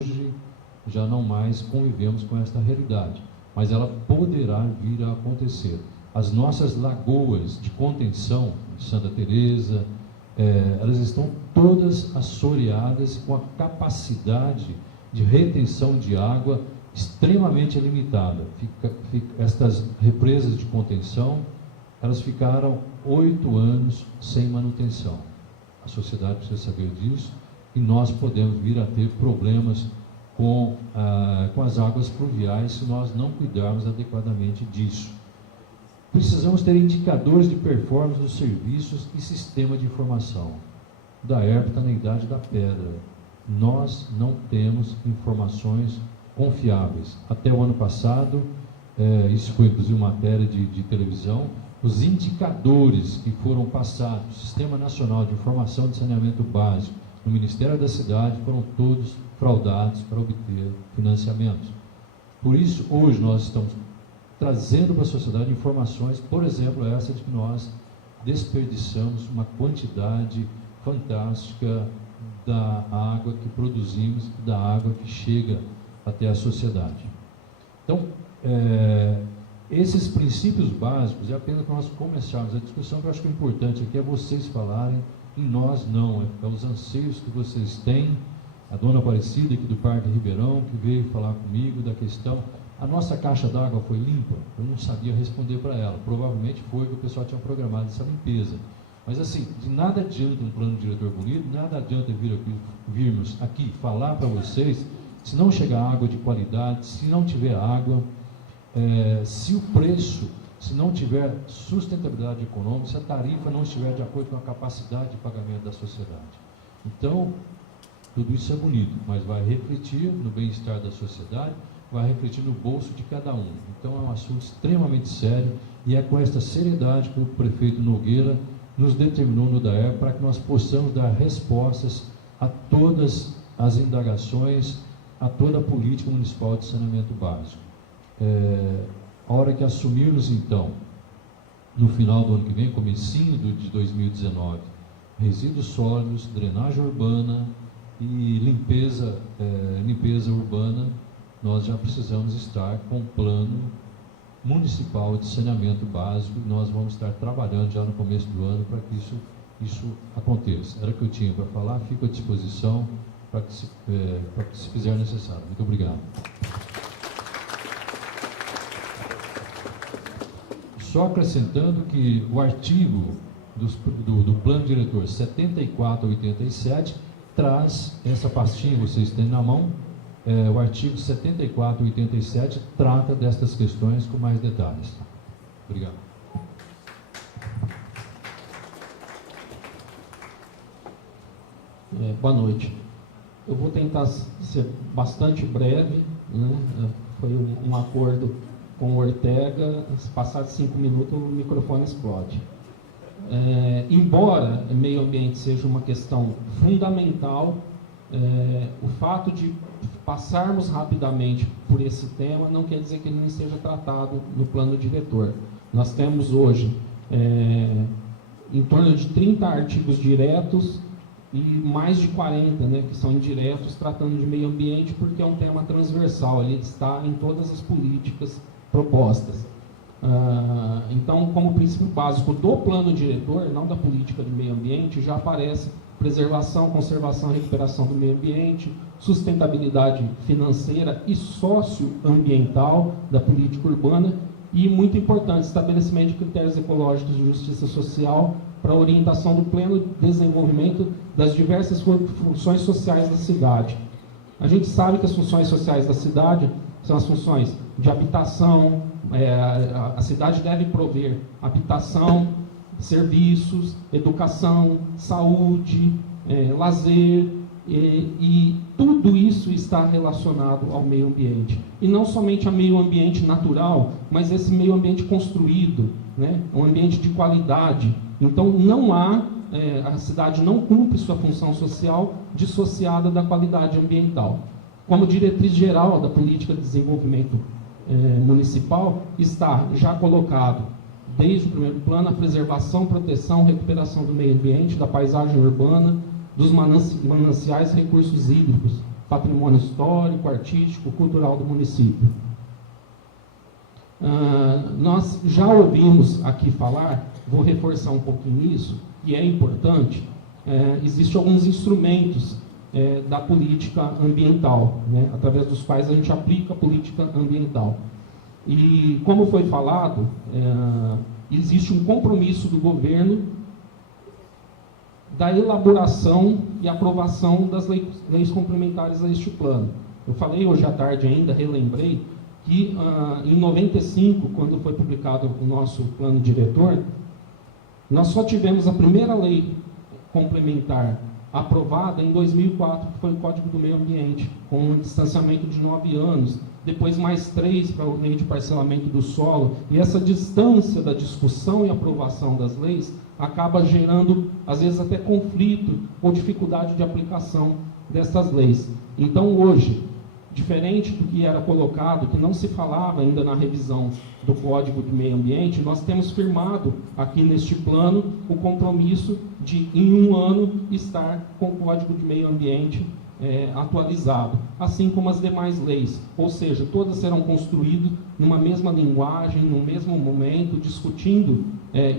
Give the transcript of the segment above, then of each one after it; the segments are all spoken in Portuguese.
hoje já não mais convivemos com esta realidade, mas ela poderá vir a acontecer. As nossas lagoas de contenção, Santa Teresa, elas estão todas assoreadas com a capacidade de retenção de água extremamente limitada. Estas represas de contenção, elas ficaram 8 anos sem manutenção. A sociedade precisa saber disso e nós podemos vir a ter problemas com as águas pluviais se nós não cuidarmos adequadamente disso. Precisamos ter indicadores de performance dos serviços e sistema de informação. O DAERP está na idade da pedra. Nós não temos informações confiáveis. Até o ano passado, isso foi inclusive matéria de televisão, os indicadores que foram passados do Sistema Nacional de Informação de Saneamento Básico no Ministério da Cidade foram todos fraudados para obter financiamentos. Por isso, hoje nós estamos trazendo para a sociedade informações, por exemplo, essa de que nós desperdiçamos uma quantidade fantástica da água que produzimos, da água que chega até a sociedade. Então, esses princípios básicos, é apenas para nós começarmos a discussão, que eu acho que o importante aqui é vocês falarem, e nós não, é os anseios que vocês têm. A dona Aparecida aqui do Parque Ribeirão, que veio falar comigo da questão, a nossa caixa d'água foi limpa? Eu não sabia responder para ela, provavelmente foi que o pessoal tinha programado essa limpeza. Mas assim, de nada adianta um plano diretor bonito, nada adianta virmos aqui falar para vocês, se não chegar água de qualidade, se não tiver água, se o preço, se não tiver sustentabilidade econômica, se a tarifa não estiver de acordo com a capacidade de pagamento da sociedade. Então, tudo isso é bonito, mas vai refletir no bem-estar da sociedade, vai refletir no bolso de cada um. Então é um assunto extremamente sério e é com esta seriedade que o prefeito Nogueira nos determinou no DAERP para que nós possamos dar respostas a todas as indagações, a toda a política municipal de saneamento básico. A hora que assumirmos, então, no final do ano que vem, comecinho de 2019, resíduos sólidos, drenagem urbana e limpeza urbana, nós já precisamos estar com um plano municipal de saneamento básico e nós vamos estar trabalhando já no começo do ano para que isso aconteça. Era o que eu tinha para falar, fico à disposição para que se fizer necessário. Muito obrigado. Só acrescentando que o artigo do plano diretor 74 a 87 traz essa pastinha que vocês têm na mão. O artigo 74 e 87 trata destas questões com mais detalhes. Obrigado. Boa noite. Eu vou tentar ser bastante breve, né? Foi um acordo com o Ortega, se passar de 5 minutos o microfone explode. Embora meio ambiente seja uma questão fundamental, o fato de passarmos rapidamente por esse tema não quer dizer que ele não seja tratado no plano diretor. Nós temos hoje em torno de 30 artigos diretos e mais de 40, né, que são indiretos, tratando de meio ambiente, porque é um tema transversal, ele está em todas as políticas propostas. Então, como princípio básico do plano diretor, não da política de meio ambiente, já aparece preservação, conservação e recuperação do meio ambiente, sustentabilidade financeira e socioambiental da política urbana e, muito importante, estabelecimento de critérios ecológicos de justiça social para a orientação do pleno desenvolvimento das diversas funções sociais da cidade. A gente sabe que as funções sociais da cidade são as funções de habitação, a cidade deve prover habitação, serviços, educação, saúde, lazer, e tudo isso está relacionado ao meio ambiente. E não somente ao meio ambiente natural, mas esse meio ambiente construído, né? Um ambiente de qualidade. Então, a cidade não cumpre sua função social dissociada da qualidade ambiental. Como diretriz geral da política de desenvolvimento municipal, está já colocado, desde o primeiro plano, a preservação, proteção, recuperação do meio ambiente, da paisagem urbana, dos mananciais e recursos hídricos, patrimônio histórico, artístico, cultural do município. Nós já ouvimos aqui falar, vou reforçar um pouquinho isso, e é importante, existem alguns instrumentos da política ambiental, né, através dos quais a gente aplica a política ambiental. E, como foi falado, existe um compromisso do governo da elaboração e aprovação das leis complementares a este plano. Eu falei hoje à tarde ainda, relembrei, que em 95, quando foi publicado o nosso plano diretor, nós só tivemos a primeira lei complementar aprovada em 2004, que foi o Código do Meio Ambiente, com um distanciamento de 9 anos, depois mais 3 para a lei de parcelamento do solo, e essa distância da discussão e aprovação das leis acaba gerando, às vezes, até conflito ou dificuldade de aplicação dessas leis. Então, hoje, diferente do que era colocado, que não se falava ainda na revisão do Código de Meio Ambiente, nós temos firmado aqui neste plano o compromisso de, em um ano, estar com o Código de Meio Ambiente atualizado, assim como as demais leis, ou seja, todas serão construídas numa mesma linguagem, no mesmo momento, discutindo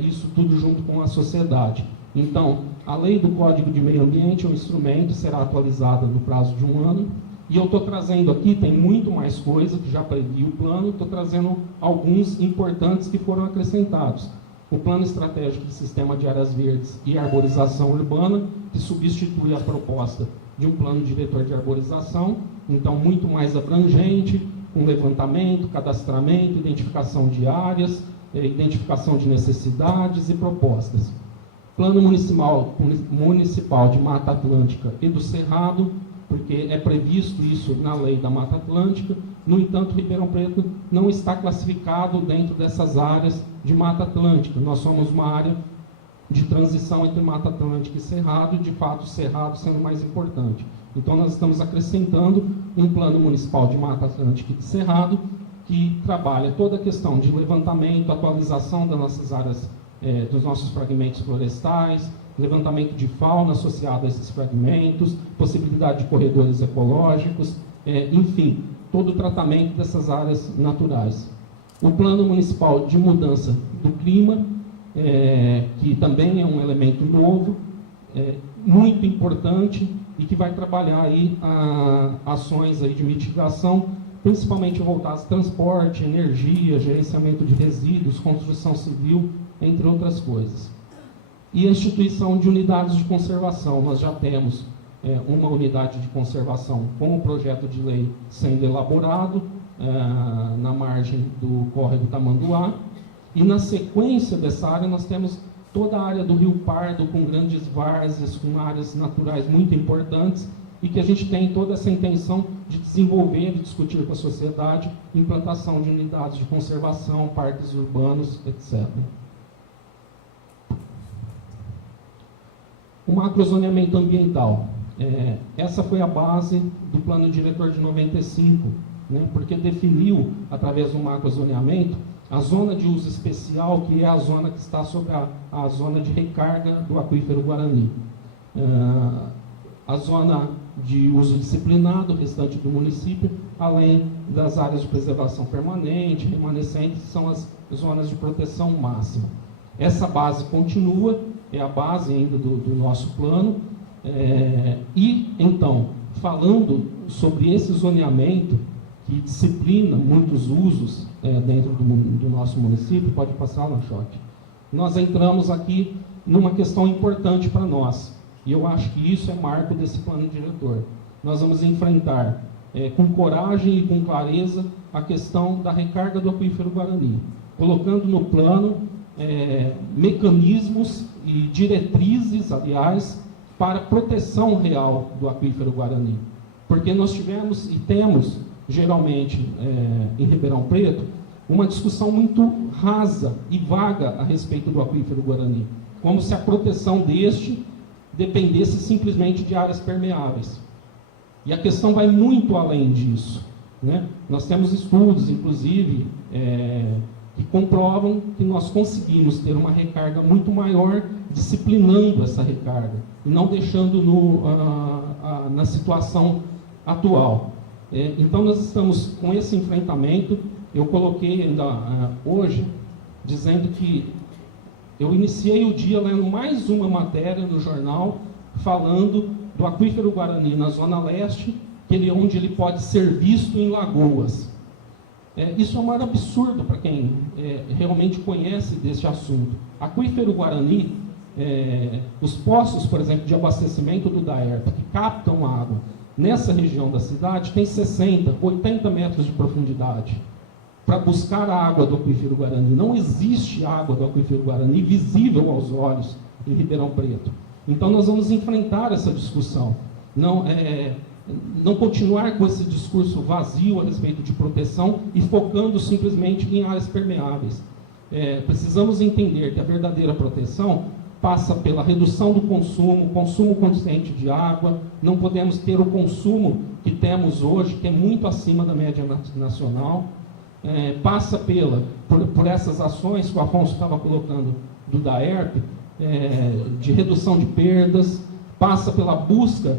isso tudo junto com a sociedade. Então, a lei do Código de Meio Ambiente é um instrumento, será atualizada no prazo de um ano, e eu estou trazendo aqui, tem muito mais coisa que já previ o plano, estou trazendo alguns importantes que foram acrescentados. O Plano Estratégico de Sistema de Áreas Verdes e Arborização Urbana, que substitui a proposta de um plano diretor de arborização, então muito mais abrangente, com levantamento, cadastramento, identificação de áreas, identificação de necessidades e propostas. Plano Municipal de Mata Atlântica e do Cerrado, porque é previsto isso na lei da Mata Atlântica. No entanto, Ribeirão Preto não está classificado dentro dessas áreas de Mata Atlântica. Nós somos uma área de transição entre Mata Atlântica e Cerrado, e de fato o Cerrado sendo mais importante. Então nós estamos acrescentando um plano municipal de Mata Atlântica e de Cerrado, que trabalha toda a questão de levantamento, atualização das nossas áreas, dos nossos fragmentos florestais, levantamento de fauna associado a esses fragmentos, possibilidade de corredores ecológicos, enfim, todo o tratamento dessas áreas naturais. O Plano Municipal de Mudança do Clima, que também é um elemento novo, muito importante, e que vai trabalhar aí ações aí de mitigação, principalmente voltadas a transporte, energia, gerenciamento de resíduos, construção civil, entre outras coisas. E a instituição de unidades de conservação. Nós já temos uma unidade de conservação com o projeto de lei sendo elaborado na margem do córrego Tamanduá, e na sequência dessa área nós temos toda a área do Rio Pardo, com grandes várzeas, com áreas naturais muito importantes, e que a gente tem toda essa intenção de desenvolver e discutir com a sociedade implantação de unidades de conservação, parques urbanos, etc. O macrozoneamento ambiental. Essa foi a base do plano diretor de 95, né, porque definiu, através do macrozoneamento, a zona de uso especial, que é a zona que está sobre a zona de recarga do aquífero Guarani. A zona de uso disciplinado, restante do município, além das áreas de preservação permanente, remanescentes, são as zonas de proteção máxima. Essa base continua, é a base ainda do nosso plano, e, então, falando sobre esse zoneamento, que disciplina muitos usos dentro do nosso município, pode passar, Lanchote, nós entramos aqui numa questão importante para nós, e eu acho que isso é marco desse plano diretor. Nós vamos enfrentar com coragem e com clareza a questão da recarga do aquífero Guarani, colocando no plano mecanismos e diretrizes, aliás, para proteção real do aquífero Guarani. Porque nós tivemos e temos, geralmente, em Ribeirão Preto, uma discussão muito rasa e vaga a respeito do aquífero Guarani, como se a proteção deste dependesse simplesmente de áreas permeáveis. E a questão vai muito além disso, né? Nós temos estudos, inclusive, que comprovam que nós conseguimos ter uma recarga muito maior, disciplinando essa recarga, e não deixando na situação atual. Então, nós estamos com esse enfrentamento. Eu coloquei ainda hoje, dizendo que eu iniciei o dia lendo mais uma matéria no jornal, falando do aquífero Guarani na Zona Leste, onde ele pode ser visto em lagoas. Isso é um maior absurdo para quem realmente conhece desse assunto. Aquífero Guarani, os poços, por exemplo, de abastecimento do DAERP, que captam água nessa região da cidade, tem 60, 80 metros de profundidade para buscar a água do aquífero Guarani. Não existe água do aquífero Guarani visível aos olhos em Ribeirão Preto. Então, nós vamos enfrentar essa discussão. Não continuar com esse discurso vazio a respeito de proteção e focando simplesmente em áreas permeáveis. Precisamos entender que a verdadeira proteção passa pela redução do consumo consciente de água. Não podemos ter o consumo que temos hoje, que é muito acima da média nacional. Passa por essas ações que o Afonso estava colocando do DAERP, de redução de perdas, passa pela busca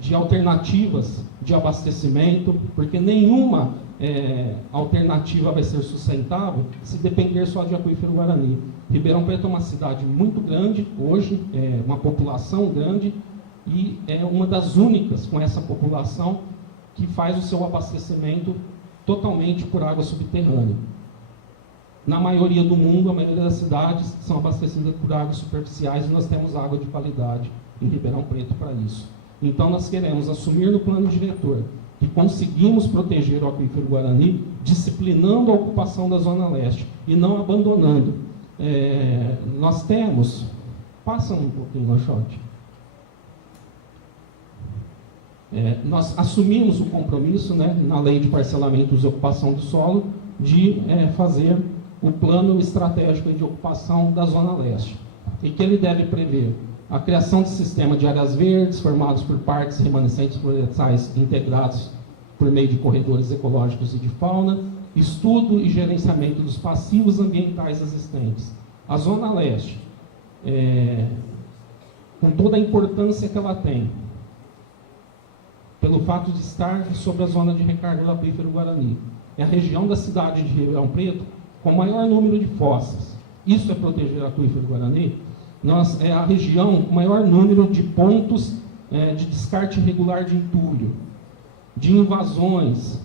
de alternativas de abastecimento, porque nenhuma alternativa vai ser sustentável se depender só de aquífero Guarani. Ribeirão Preto é uma cidade muito grande hoje, uma população grande, e é uma das únicas com essa população que faz o seu abastecimento totalmente por água subterrânea. Na maioria do mundo, a maioria das cidades são abastecidas por águas superficiais e nós temos água de qualidade em Ribeirão Preto para isso. Então, nós queremos assumir no plano diretor que conseguimos proteger o aquífero Guarani, disciplinando a ocupação da Zona Leste e não abandonando. Nós temos... Passa um pouquinho, Lanchote. Nós assumimos o compromisso, na lei de parcelamento e ocupação do solo, de fazer o plano estratégico de ocupação da Zona Leste, e que ele deve prever a criação de sistema de áreas verdes, formados por parques remanescentes florestais integrados por meio de corredores ecológicos e de fauna, estudo e gerenciamento dos passivos ambientais existentes. A Zona Leste, com toda a importância que ela tem, pelo fato de estar sobre a zona de recarga do aquífero Guarani, é a região da cidade de Ribeirão Preto com o maior número de fossas. Isso é proteger o aquífero Guarani. É a região com o maior número de pontos de descarte irregular de entulho, de invasões,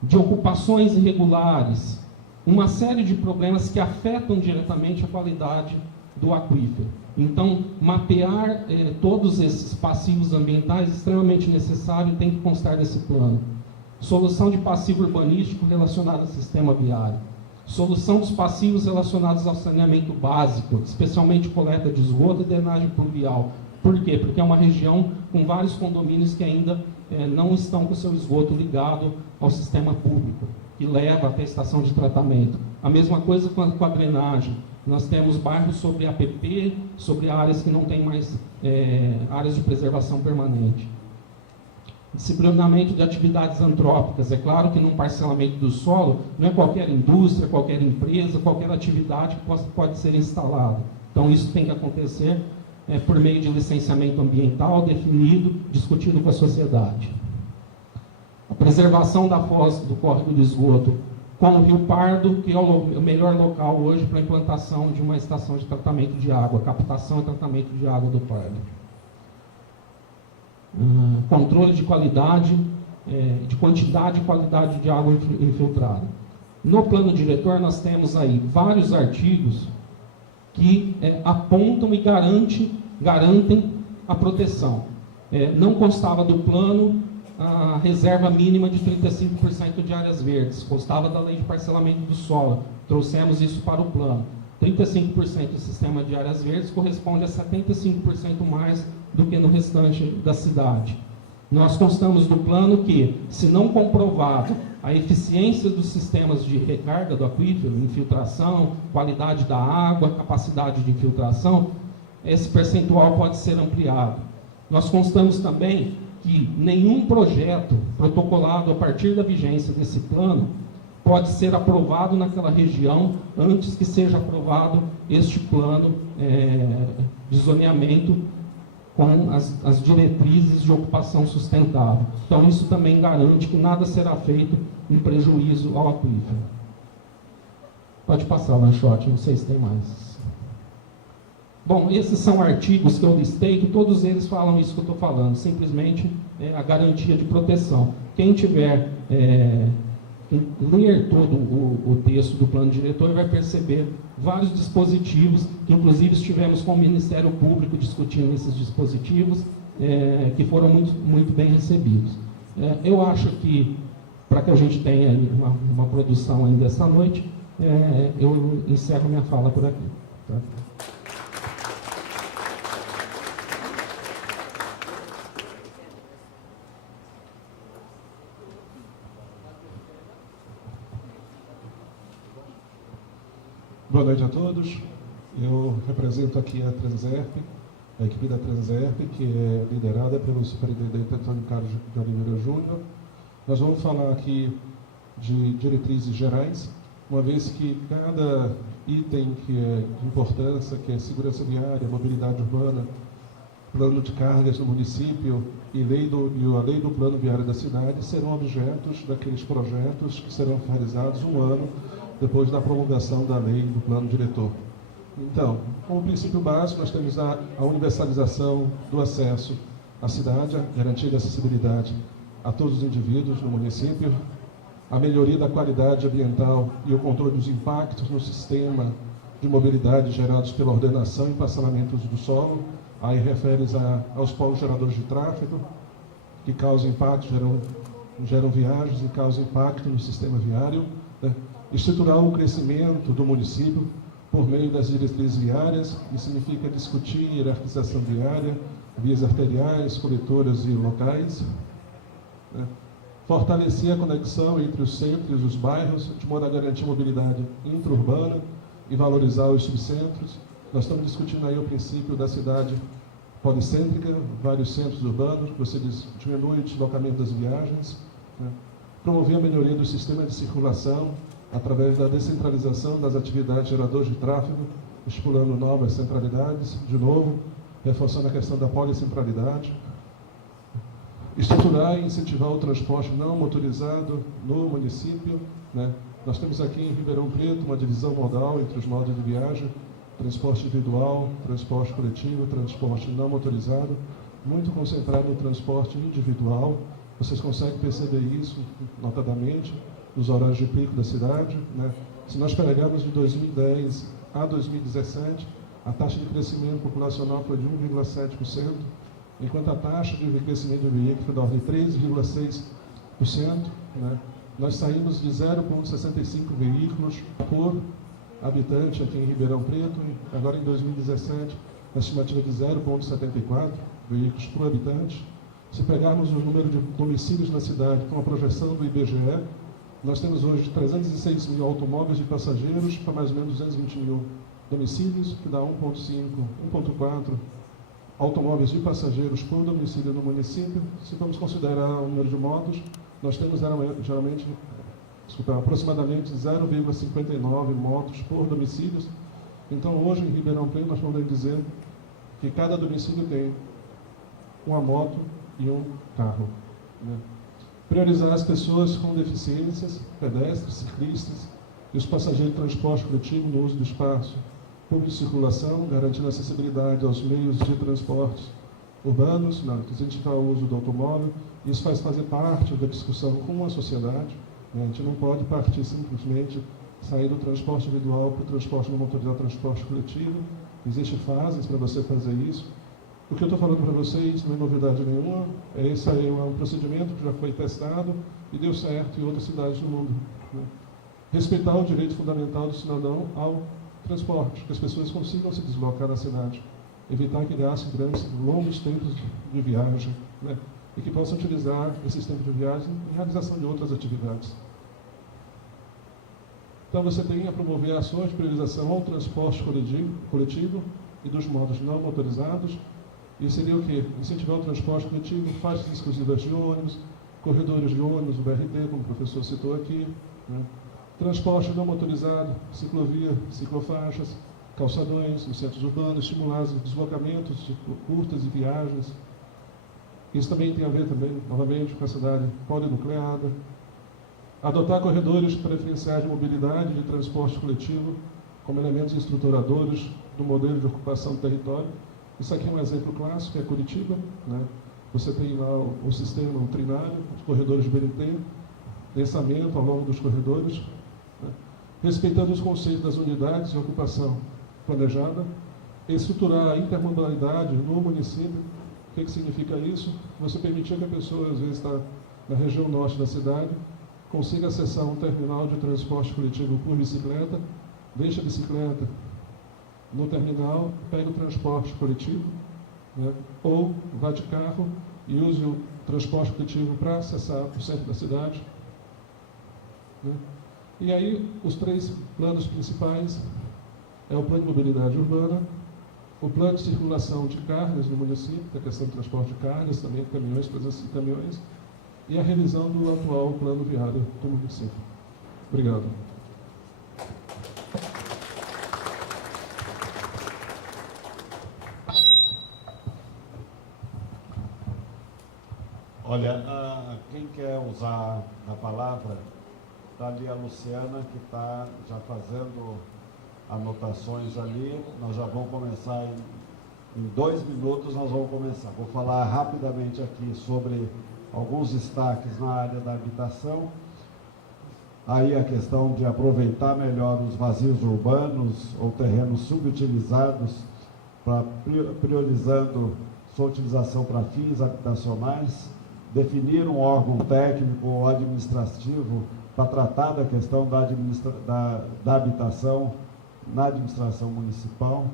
de ocupações irregulares, uma série de problemas que afetam diretamente a qualidade do aquífero. Então, mapear todos esses passivos ambientais é extremamente necessário e tem que constar desse plano. Solução de passivo urbanístico relacionado ao sistema viário. Solução dos passivos relacionados ao saneamento básico, especialmente coleta de esgoto e drenagem pluvial. Por quê? Porque é uma região com vários condomínios que ainda não estão com o seu esgoto ligado ao sistema público, que leva até a estação de tratamento. A mesma coisa com a drenagem. Nós temos bairros sobre APP, sobre áreas que não têm mais áreas de preservação permanente. Disciplinamento de atividades antrópicas. É claro que num parcelamento do solo, não é qualquer indústria, qualquer empresa, qualquer atividade que pode ser instalada. Então, isso tem que acontecer por meio de licenciamento ambiental definido, discutido com a sociedade. A preservação da foz do córrego de esgoto com o Rio Pardo, que é o melhor local hoje para a implantação de uma estação de tratamento de água, captação e tratamento de água do Pardo. Controle de qualidade, de quantidade e qualidade de água infiltrada. No plano diretor, nós temos aí vários artigos que apontam e garantem a proteção. Não constava do plano a reserva mínima de 35% de áreas verdes, constava da lei de parcelamento do solo, trouxemos isso para o plano. 35% do sistema de áreas verdes corresponde a 75% mais do que no restante da cidade. Nós constamos do plano que, se não comprovado a eficiência dos sistemas de recarga do aquífero, infiltração, qualidade da água, capacidade de infiltração, esse percentual pode ser ampliado. Nós constamos também que nenhum projeto protocolado a partir da vigência desse plano pode ser aprovado naquela região antes que seja aprovado este plano de zoneamento com as diretrizes de ocupação sustentável. Então, isso também garante que nada será feito em prejuízo ao aquífero. Pode passar, Lanchote, não sei se tem mais. Bom, esses são artigos que eu listei, que todos eles falam isso que eu estou falando, simplesmente a garantia de proteção. Quem tiver ler todo o texto do plano diretor vai perceber vários dispositivos, que inclusive estivemos com o Ministério Público discutindo esses dispositivos, que foram muito bem recebidos. Eu acho que, para que a gente tenha uma produção ainda essa noite, eu encerro minha fala por aqui. Tá? Boa noite a todos. Eu represento aqui a Transerp, a equipe da Transerp, que é liderada pelo superintendente Antônio Carlos de Oliveira Júnior. Nós vamos falar aqui de diretrizes gerais, uma vez que cada item que é de importância, que é segurança viária, mobilidade urbana, plano de cargas no município e a lei do plano viário da cidade, serão objetos daqueles projetos que serão realizados um ano depois da promulgação da lei do plano diretor. Então, como princípio básico, nós temos a universalização do acesso à cidade, a garantia de acessibilidade a todos os indivíduos no município, a melhoria da qualidade ambiental e o controle dos impactos no sistema de mobilidade gerados pela ordenação e parcelamentos do solo. Aí refere-se aos polos geradores de tráfego, que causam impacto, geram viagens e causam impacto no sistema viário, né? Estruturar o crescimento do município por meio das diretrizes viárias, que significa discutir hierarquização viária, vias arteriais, coletoras e locais, né? Fortalecer a conexão entre os centros e os bairros, de modo a garantir mobilidade intra-urbana e valorizar os subcentros. Nós estamos discutindo aí o princípio da cidade policêntrica, vários centros urbanos, você diminui o deslocamento das viagens, né? Promover a melhoria do sistema de circulação através da descentralização das atividades geradoras de tráfego, estipulando novas centralidades, de novo, reforçando a questão da policentralidade. Estruturar e incentivar o transporte não motorizado no município, né? Nós temos aqui em Ribeirão Preto uma divisão modal entre os modos de viagem, transporte individual, transporte coletivo, transporte não motorizado, muito concentrado no transporte individual. Vocês conseguem perceber isso, notadamente, nos horários de pico da cidade, né? Se nós pegarmos de 2010 a 2017, a taxa de crescimento populacional foi de 1,7%, enquanto a taxa de crescimento do veículo foi da ordem de 3,6%, né? Nós saímos de 0,65 veículos por habitante aqui em Ribeirão Preto, e agora em 2017, a estimativa de 0,74 veículos por habitante. Se pegarmos o número de domicílios na cidade com a projeção do IBGE, nós temos hoje 306 mil automóveis de passageiros para mais ou menos 220 mil domicílios, que dá 1,4 automóveis de passageiros por domicílio no município. Se vamos considerar o número de motos, nós temos aproximadamente 0,59 motos por domicílio. Então, hoje em Ribeirão Preto, nós podemos dizer que cada domicílio tem uma moto e um carro, né? Priorizar as pessoas com deficiências, pedestres, ciclistas e os passageiros de transporte coletivo no uso do espaço público de circulação, garantindo acessibilidade aos meios de transportes urbanos, incentivar o uso do automóvel. Isso faz fazer parte da discussão com a sociedade, né? A gente não pode partir simplesmente, sair do transporte individual para o transporte não motorizado, transporte coletivo. Existem fases para você fazer isso. O que eu estou falando para vocês não é novidade nenhuma, esse aí é um procedimento que já foi testado e deu certo em outras cidades do mundo, né? Respeitar o direito fundamental do cidadão ao transporte, que as pessoas consigam se deslocar na cidade, evitar que gastem longos tempos de viagem, né? E que possam utilizar esses tempos de viagem em realização de outras atividades. Então você tem a promover ações de priorização ao transporte coletivo e dos modos não motorizados. E seria o quê? Incentivar o transporte coletivo, faixas exclusivas de ônibus, corredores de ônibus, o BRT, como o professor citou aqui, né? Transporte não motorizado, ciclovia, ciclofaixas, calçadões nos centros urbanos, estimular os deslocamentos curtas e viagens. Isso também tem a ver, novamente, com a cidade polinucleada. Adotar corredores preferenciais de mobilidade e de transporte coletivo como elementos estruturadores do modelo de ocupação do território. Isso aqui é um exemplo clássico, é Curitiba, né? Você tem lá o sistema, o trinário, os corredores de BRT, densamento ao longo dos corredores, né? Respeitando os conceitos das unidades de ocupação planejada, estruturar a intermodalidade no município. O que significa isso? Você permitir que a pessoa, às vezes, está na região norte da cidade, consiga acessar um terminal de transporte coletivo por bicicleta, deixa a bicicleta no terminal, pega o transporte coletivo, né? Ou vá de carro e use o transporte coletivo para acessar o centro da cidade, né? E aí, os 3 planos principais é o plano de mobilidade urbana, o plano de circulação de cargas no município, que é a questão do transporte de cargas, também caminhões, presença de caminhões, e a revisão do atual plano viário do município. Obrigado. Olha, quem quer usar a palavra, está ali a Luciana, que está já fazendo anotações ali. Nós já vamos começar em 2 minutos, nós vamos começar. Vou falar rapidamente aqui sobre alguns destaques na área da habitação. Aí a questão de aproveitar melhor os vazios urbanos ou terrenos subutilizados, priorizando sua utilização para fins habitacionais, definir um órgão técnico ou administrativo para tratar da questão da habitação na administração municipal.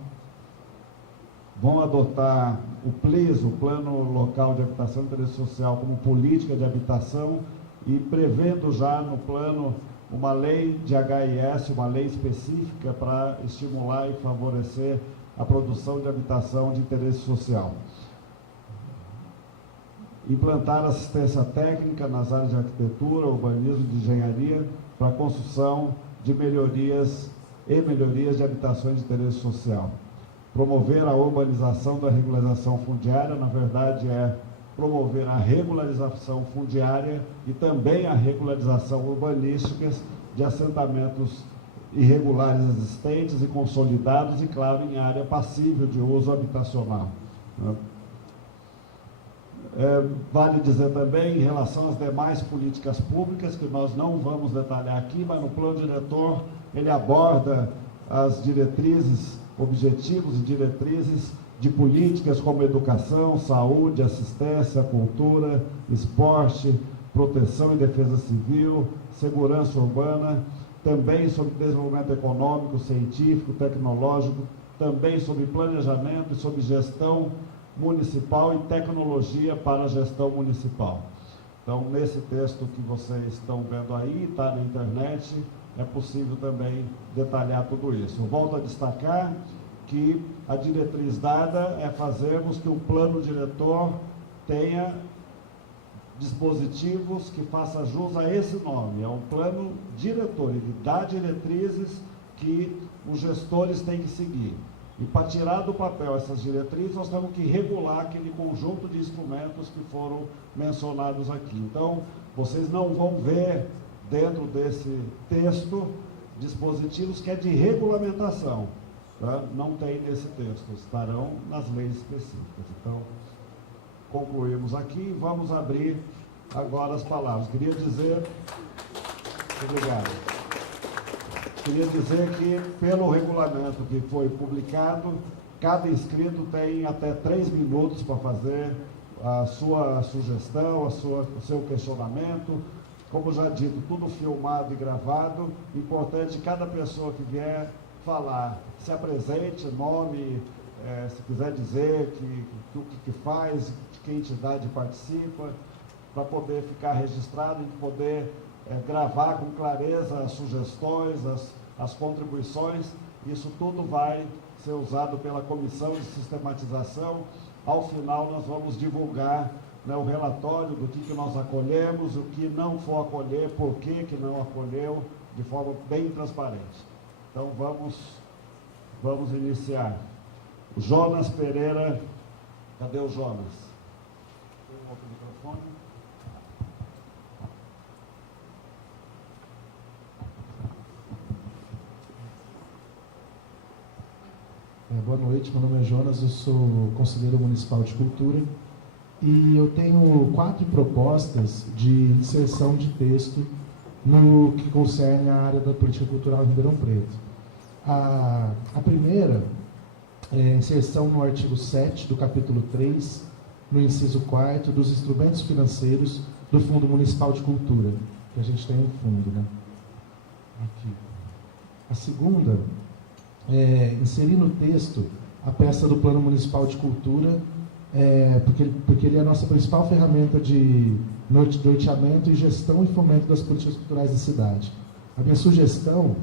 Vão adotar o PLIS, o Plano Local de Habitação e Interesse Social, como política de habitação e prevendo já no plano uma lei de HIS, uma lei específica para estimular e favorecer a produção de habitação de interesse social. Implantar assistência técnica nas áreas de arquitetura, urbanismo e de engenharia para a construção de melhorias de habitações de interesse social. Promover a urbanização da regularização fundiária, na verdade é promover a regularização fundiária e também a regularização urbanística de assentamentos irregulares existentes e consolidados e, claro, em área passível de uso habitacional. Vale dizer também, em relação às demais políticas públicas, que nós não vamos detalhar aqui, mas no plano diretor ele aborda as diretrizes, objetivos e diretrizes de políticas como educação, saúde, assistência, cultura, esporte, proteção e defesa civil, segurança urbana, também sobre desenvolvimento econômico, científico, tecnológico, também sobre planejamento e sobre gestão municipal e tecnologia para a gestão municipal. Então, nesse texto que vocês estão vendo aí, está na internet, é possível também detalhar tudo isso. Eu volto a destacar que a diretriz dada é fazermos que o plano diretor tenha dispositivos que façam jus a esse nome. É um plano diretor, ele dá diretrizes que os gestores têm que seguir. E para tirar do papel essas diretrizes, nós temos que regular aquele conjunto de instrumentos que foram mencionados aqui. Então, vocês não vão ver dentro desse texto dispositivos que é de regulamentação. Tá? Não tem nesse texto, estarão nas leis específicas. Então, concluímos aqui e vamos abrir agora as palavras. Queria dizer... Obrigado. Queria dizer que, pelo regulamento que foi publicado, cada inscrito tem até 3 minutos para fazer a sua sugestão, o seu questionamento. Como já dito, tudo filmado e gravado. Importante cada pessoa que vier falar, se apresente, nome, se quiser dizer o que faz, de que entidade participa, para poder ficar registrado e poder gravar com clareza as sugestões, as contribuições. Isso tudo vai ser usado pela comissão de sistematização. Ao final nós vamos divulgar, né, o relatório do que nós acolhemos, o que não for acolher, por que não acolheu, de forma bem transparente. Então vamos Vamos iniciar. O Jonas Pereira. Cadê o Jonas? Tem um outro microfone? Boa noite, meu nome é Jonas, eu sou conselheiro municipal de cultura e eu tenho 4 propostas de inserção de texto no que concerne a área da política cultural em Ribeirão Preto. A primeira é a inserção no artigo 7 do capítulo 3, no inciso 4, dos instrumentos financeiros do Fundo Municipal de Cultura, que a gente tem no fundo, né? Aqui. A segunda é inserir no texto a peça do Plano Municipal de Cultura, porque ele é a nossa principal ferramenta de norteamento e gestão e fomento das políticas culturais da cidade. A minha sugestão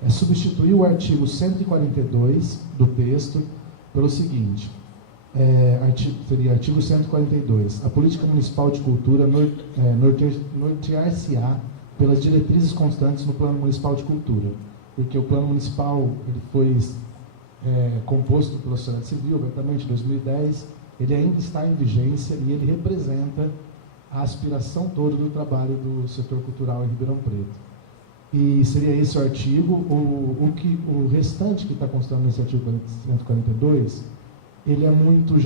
é substituir o artigo 142 do texto pelo seguinte, seria artigo 142, a política municipal de cultura nortear-se-á pelas diretrizes constantes no Plano Municipal de Cultura, porque o Plano Municipal ele foi composto pela sociedade civil, abertamente em 2010, ele ainda está em vigência e ele representa a aspiração toda do trabalho do setor cultural em Ribeirão Preto. E seria esse o artigo, o restante que está constando nesse artigo 142, ele é muito